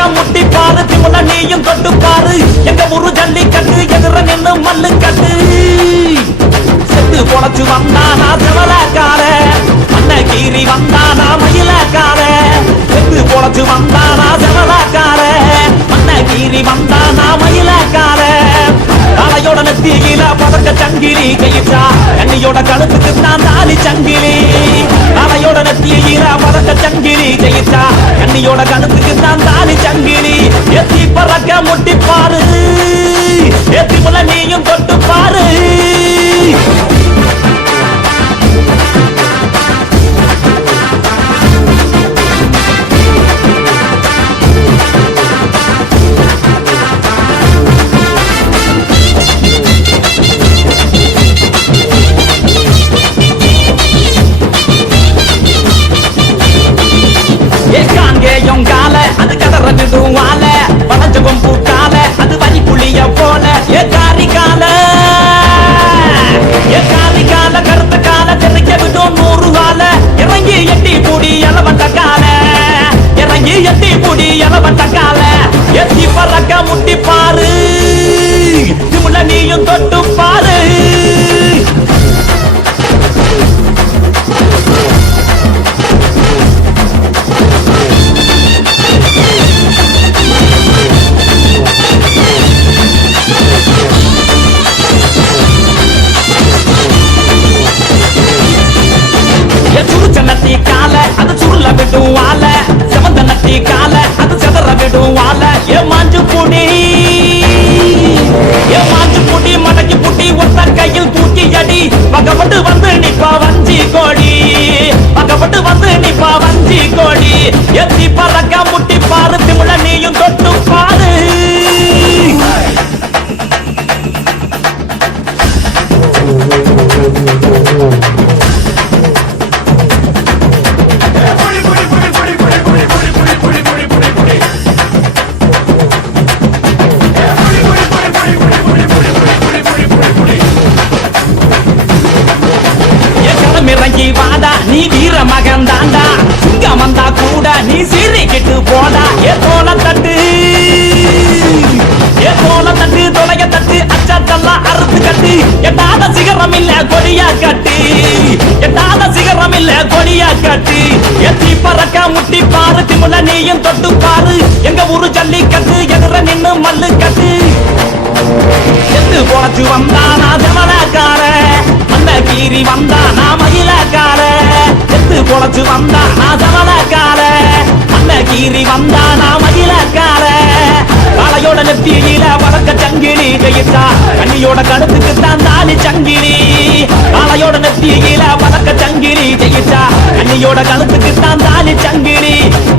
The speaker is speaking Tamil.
கையா முட்டி பாரு திமுல நீயும் தொட்டு பாரு எங்க ஊரு ஜல்லிக்கட்டு எதிர நின்னு மல்லு கட்டு செத்து பொழைச்சு வந்தானா செவலக்கார. அண்ண கீறி வந்தானா மயிலக்கார. செத்து பொழைச்சு வந்தானா செவலக்கார. அண்ண கீறி வந்தானா மயிலக்கார. தலையோட நெத்தியில பதக்க சங்கிலி கையிட்டா கண்ணியோட கழுத்துக்கு நான் தாலி சங்கிலி. தலையோட நெத்தியில பதக்க சங்கிலி கையிட்டா கண்ணியோட கழுத்து பாரு. எத்தி முல நீயும் தொட்டு பாரு. நீயும் தொட்டு பாரு என் விடும் வால. செவந்த நத்தி கால அது செதற விடும் வால. ஏ மாஞ்சு புடி நீ வீர மகன் தாண்டா சிங்கம் வந்தா கூட நீ பாரு திமுல நீயும் தொட்டு பாரு. எங்க ஊரு ஜல்லிக்கட்டு எதிர நின்னு மல்லு கட்டு செத்து பொழைச்சு வந்தானா ஜமலக்கார. அந்த கீரி வந்தானா மகிழக்கார செத்து பொழைச்சு வந்தானா ஜமலக்கார. அந்த கீரி வந்தானா மகிழக்கார காளையோட நெத்தியில வளர்க்க சங்கிலி ஜெயிச்சா கண்ணியோட கழுத்துக்கு தான் தாலி சங்கிலி. காளையோட நெத்தியில வளர்க்க சங்கிலி ஜெயிச்சா கண்ணியோட கழுத்துக்கு சங்கிலி.